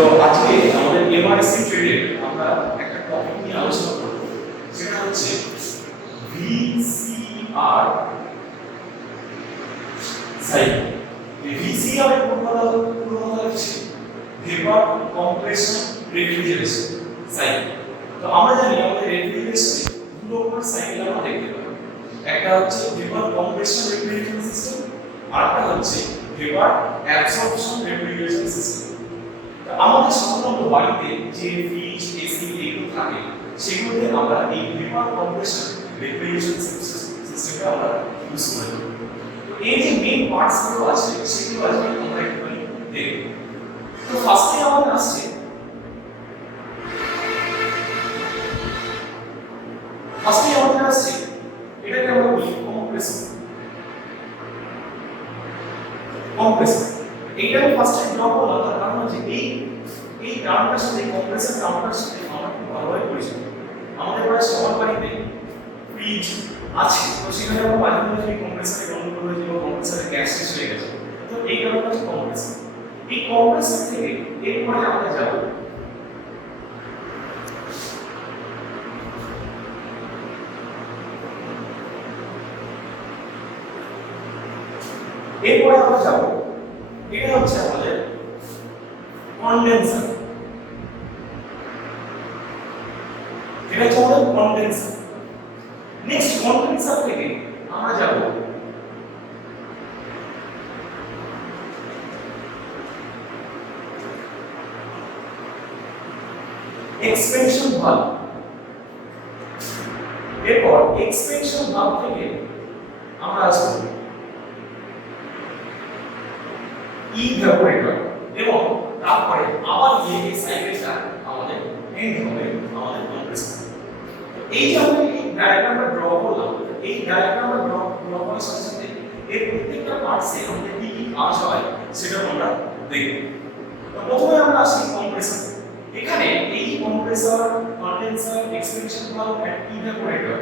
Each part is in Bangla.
তো আজকে আমাদের এমআরসি ট্রেডে আমরা একটা টপিক নিয়ে আলোচনা করব, সেটা হচ্ছে ভিসিআর সাইকেল। এই ভিসিআর এর পুরো কথা হচ্ছে ভেপার কম্প্রেশন রেফ্রিজারেশন সাইকেল। তো আমরা জানি আমাদের রেফ্রিজারেশনে দুটো রকমের সাইকেল আমরা দেখতে পাই। একটা হচ্ছে ভেপার কম্প্রেশন রেফ্রিজারেশন সিস্টেম, আর একটা হচ্ছে ভেপার অ্যাবসর্পশন রেফ্রিজারেশন সিস্টেম। আমাদের সাধারণত বাড়িতে যে ফ্রিজ, এসি এগুলো থাকে, সেগুলোতে আমরা এই ভেপার কম্প্রেশন রেফ্রিজারেশন সিস্টেমটা আমরা ইউজ করে থাকি। তো এই যে মেইন পার্টস গুলো আছে সেগুলো আজকে আমরা একটুখানি দেখব। তো ফার্স্টে আমাদের আসছে এটাকে আমরা বলি কম্প্রেসর। এইটাকে ফার্স্টে ড্র করলাম, তার কারণ হচ্ছে এই টার্মটার সাথে কম্প্রেসর টার্মটার সাথে আমরা খুব ভালোভাবে পরিচিত। আমাদের প্রায় সবার বাড়িতে ফ্রিজ আছে, তো সেখানে আমরা মাঝে মাঝে এই কম্প্রেসরে বন্ধ করে দিই বা কম্প্রেসরে গ্যাস শেষ হয়ে গেছে, তো এই কারণটা হচ্ছে কম্প্রেসর। এই কম্প্রেসর থেকে এরপরে আমরা যাব এটা হচ্ছে আমাদের কনডেন্সার। নেক্সট কনডেন্সার থেকে আমরা যাব এক্সপেনশন ভালভ। এরপর এক্সপেনশন ভালভ থেকে আমরা আসব ইভাপোরেটর, এবং তারপরে আবার গিয়ে এই সাইকেলটা আমাদের এন্ড হবে আমাদের কম্প্রেসর। এই যে আমরা এই ডায়াগ্রামটা ড্র করলাম, এই ডায়াগ্রামটা ড্র করার সাথে সাথে এর প্রত্যেকটা পার্টসে আমাদের কি কি কাজ হয় সেটা আমরা দেখব। তো প্রথমে আমরা আসি কম্প্রেসর। এখানে এই compressor, condenser, expansion valve and evaporator,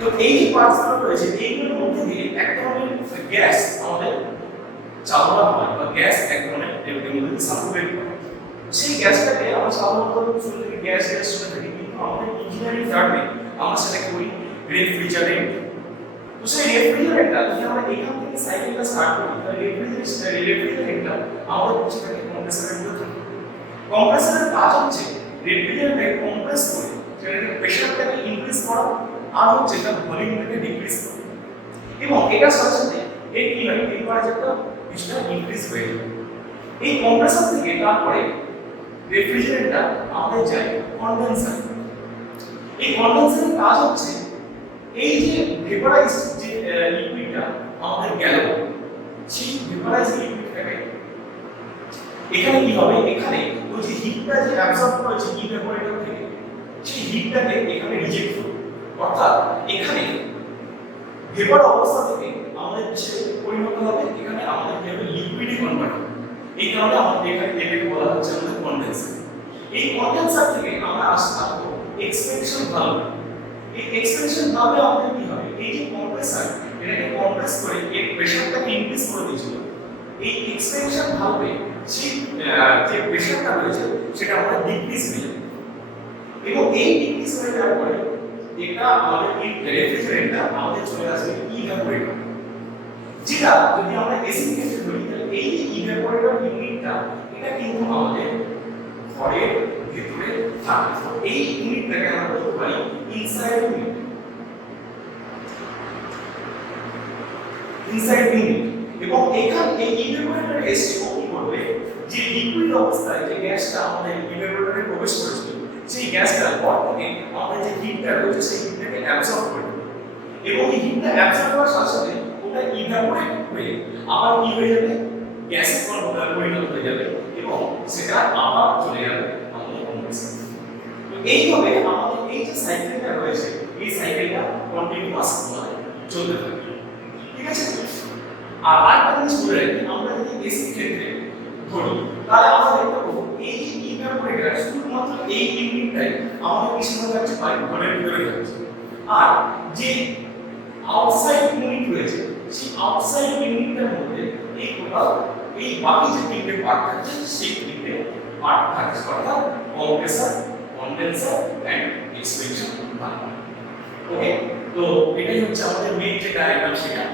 তো এই যে পার্টসগুলো রয়েছে এইগুলোর মধ্যে দিয়ে এক ধরনের গ্যাস আমাদের চালনা হয় বা গ্যাস এক ধরনের এর মধ্যে সার্কুলেট করে। সেই গ্যাসটাকে আমরা সাধারণত শুরু থেকে গ্যাস শুনে থাকি, কিন্তু আমাদের ইঞ্জিনিয়ারিং টার্মে আমরা সেটাকে বলি রেফ্রিজারেন্ট। তো সেই রেফ্রিজারেন্টটা যদি আমরা এখান থেকে সাইকেলটা স্টার্ট করি, তাহলে রেফ্রিজারেন্টটা আমাদের সেটাকে কম্প্রেসরের মধ্যে থাকে। কম্প্রেসরের কাজ হচ্ছে রেফ্রিজারেন্টকে কম্প্রেস করে সেটাকে প্রেসারটাকে ইনক্রিজ করা, আর হচ্ছে এটা ভলিউমটাকে ডিক্রিজ করে, এবং এটার সাথে সাথে এই কি হয় টেম্পারেচারটা কিছুটা ইনক্রিজ হয়ে যায়। এই কম্প্রেসর থেকে তারপরে রেফ্রিজারেন্টটা আমাদের যায় কন্ডেন্সার। এই কন্ডেন্সারের কাজ হচ্ছে এই যে ভেপারাইজড যে লিকুইডটা আমাদের গেল, সেই ভেপারাইজড লিকুইডটাকে এখানে কি হবে, এখানে ওই যে হিটটা যে অ্যাবসর্ব করেছে ইভাপোরেটর থেকে, সেই হিটটাকে এখানে রিজেক্ট করবে। অর্থাৎ এখানে ভেপার অবস্থা থেকে আমাদের যে পরিণত হবে, এখানে আমাদের কি হবে লিকুইডে কনভার্ট হবে। এই কারণে আমাদের এখানে এটাকে বলা হচ্ছে আমাদের কনডেন্সার। এই কনডেন্সার থেকে আমরা আসবো এক্সপেনশন ভালভ। এই এক্সপেনশন ভালভে আমাদের কি হবে, এই যে কম্প্রেসর এটাকে কম্প্রেস করে এর প্রেসারটাকে ইনক্রিজ করে দিয়েছিল, এই এক্সপেনশন ভালভে সেই যে প্রেসারটা রয়েছে সেটা আমরা ডিক্রিজ হয়ে যাবে, এবং এই ডিক্রিজ হয়ে যাওয়ার পরে এটা আমাদের এই রেফ্রিজারেন্টটা আমাদের চলে আসবে ইভাপোরেটর। যেটা যদি আমরা এসি ক্ষেত্রে ধরি, তাহলে এই যে ইভাপোরেটর ইউনিটটা এটা কিন্তু আমাদের ঘরের ভিতরে থাকে। এই ইউনিটটাকে আমরা বলতে পারি ইনসাইড ইউনিট। এবং এখানে এই ইভাপোরেটর এসে কি করবে, যে লিকুইড অবস্থায় যে গ্যাসটা আমাদের ইভাপোরেটরে প্রবেশ করেছিল, সেই গ্যাসটা পর থেকে আমাদের যে হিটটা রয়েছে সেই হিটটাকে অ্যাবসর্ব করে নেবে, এবং এই হিটটা অ্যাবসর্ব করার সাথে সাথে ওটা ইভাপোরেট হয়ে আবার কি হয়ে যাবে, গ্যাসে পরিণত হয়ে যাবে, এবং সেটা আবার চলে যাবে আমাদের কম্প্রেসর। তো এইভাবে আমাদের এই যে সাইকেলটা রয়েছে, এই সাইকেলটা কন্টিনিউয়াস চলতে থাকে। ঠিক আছে? আর আরেকটা জিনিস বলে রাখি, আমরা যদি এসি ক্ষেত্রে ধরি, তাহলে আমরা দেখতে পাবো এই যে ইভাপোরেটর শুধুমাত্র এই ইউনিটটাই আমাদের কি সময় যাচ্ছে, ঘরের ভিতরে যাচ্ছে, আর যে আউটসাইড ইউনিট রয়েছে সেই আউটসাইড ইউনিটের মধ্যে এই টোটাল এই বাকি যে তিনটে পার্ট থাকছে সেই তিনটে পার্ট থাকছে অর্থাৎ কম্প্রেসর, কন্ডেন্সার এন্ড এক্সপেনশন। ওকে, তো এটাই হচ্ছে আমাদের মেইন যে ডায়াগ্রাম সেটা